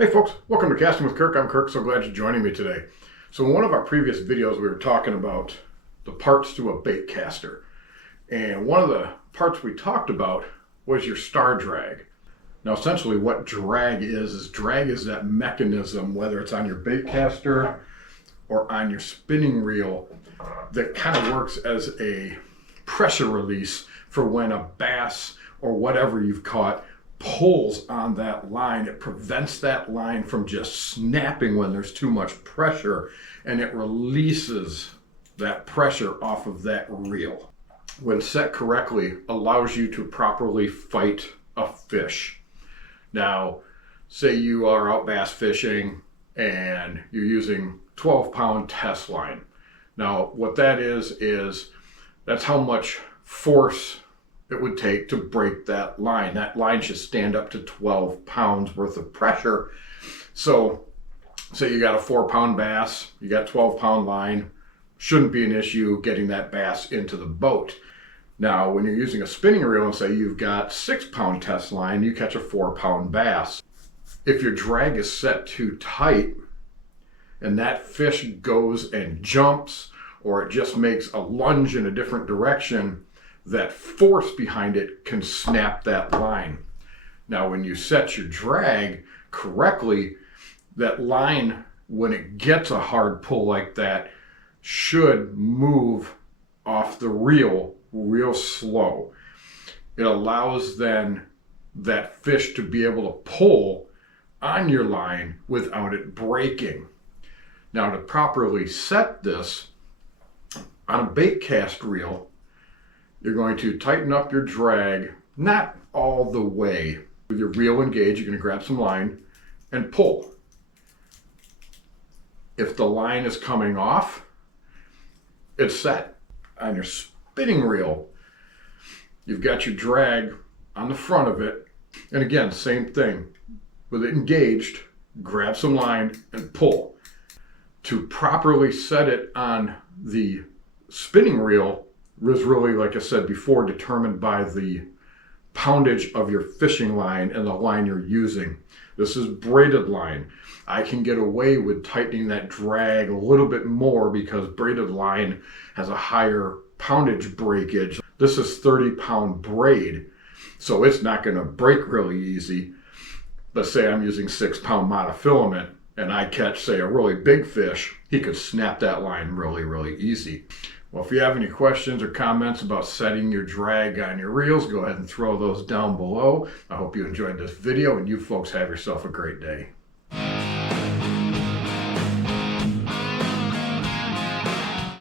Hey folks, welcome to Casting with Kirk. I'm Kirk, so glad you're joining me today. So in one of our previous videos, we were talking about the parts to a bait caster. And one of the parts we talked about was your star drag. Now essentially what drag is that mechanism, whether it's on your bait caster or on your spinning reel, that kind of works as a pressure release for when a bass or whatever you've caught pulls on that line. It prevents that line from just snapping when there's too much pressure, and it releases that pressure off of that reel. When set correctly, allows you to properly fight a fish. Now, say you are out bass fishing and you're using 12-pound test line. Now, what that is that's how much force it would take to break that line. That line should stand up to 12 pounds worth of pressure. So say you got a 4-pound bass, you got 12-pound line, shouldn't be an issue getting that bass into the boat. Now, when you're using a spinning reel and say you've got 6-pound test line, you catch a 4-pound bass. If your drag is set too tight and that fish goes and jumps, or it just makes a lunge in a different direction, that force behind it can snap that line. Now, when you set your drag correctly, that line, when it gets a hard pull like that, should move off the reel real slow. It allows then that fish to be able to pull on your line without it breaking. Now, to properly set this on a bait cast reel, you're going to tighten up your drag, not all the way. With your reel engaged, you're going to grab some line and pull. If the line is coming off, it's set. On your spinning reel, you've got your drag on the front of it. And again, same thing. With it engaged, grab some line and pull. To properly set it on the spinning reel was really, like I said before, determined by the poundage of your fishing line and the line you're using. This is braided line. I can get away with tightening that drag a little bit more because braided line has a higher poundage breakage. This is 30-pound braid, so it's not going to break really easy. But say I'm using 6-pound monofilament and I catch, say, a really big fish, he could snap that line really, really easy. Well, if you have any questions or comments about setting your drag on your reels, go ahead and throw those down below. I hope you enjoyed this video, and you folks have yourself a great day.